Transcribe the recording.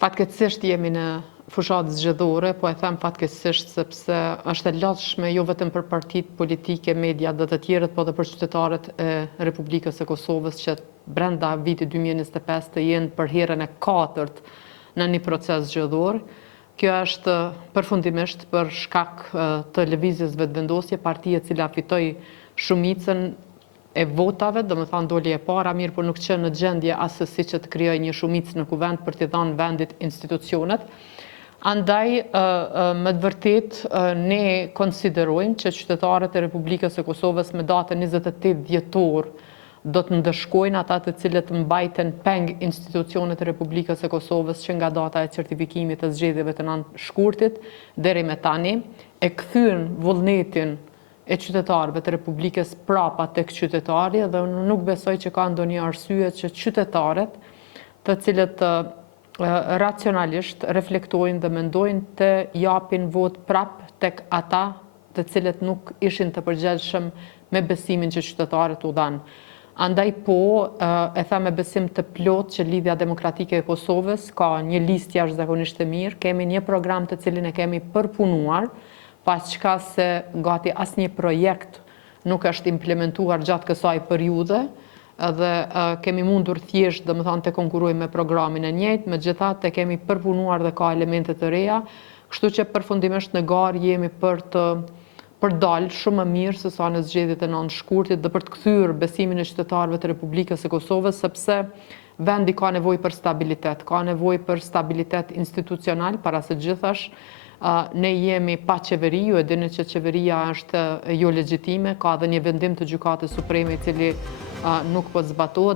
Fatkeqësisht jemi në fushatë zgjedhore, po e them fatkeqësisht sepse është e lodhshme jo vetëm për partitë politike, media dhe të tjerët, po edhe për qytetarët e Republikës së Kosovës që brenda vitit 2025 të jenë për herën e katërt në një proces zgjedhor. Kjo është përfundimisht për shkak të lëvizjes vetëvendosje, partia e cila fitoi shumicën e votave, do më thanë doli e para, mirë, por nuk që në gjendje asësi që të kryoj një shumicë në kuvend për t'i dhanë vendit institucionet. Andaj, me të vërtet, ne konsiderojmë që qytetarët e Republikës së Kosovës me datën 28 dhjetor do të ndëshkojnë ata të cilët mbajten peng institucionet e Republikës së Kosovës që nga data e certifikimit të zgjedhjeve të nëntë shkurtit deri me tani, e kthyen vullnetin e qytetarëve të Republikës prapa tek qytetari dhe unë nuk besoj që ka ndonjë arsye që qytetarët të cilët racionalisht reflektojnë dhe mendojnë të japin vot prap tek ata të cilët nuk ishin të përgjegjshëm me besimin që qytetarët u dhanë. Andaj po, e them me besim të plot që Lidhja Demokratike e Kosovës ka një listë jashtëzakonisht të mirë, kemi një program të cilin e kemi përpunuar, pasqka se gati asnjë projekt nuk është implementuar gjatë kësaj periudhe dhe kemi mundur thjesht dhe më thanë të konkurojmë me programin e njëjtë, megjithatë e kemi përpunuar dhe ka elemente të reja, kështu që përfundimisht në garë jemi për dalë shumë më mirë se sa në zgjedhjet e nëntë shkurtit dhe për të kthyer besimin e qytetarëve të Republikës së Kosovës, sepse vendi ka nevojë për stabilitet, ka nevojë për stabilitet institucional para së gjithash. Ne jemi pa qeveri, ju e dini që qeveria është jo legjitime, ka dhe një vendim të Gjykatës Supreme i cili nuk po zbatohet.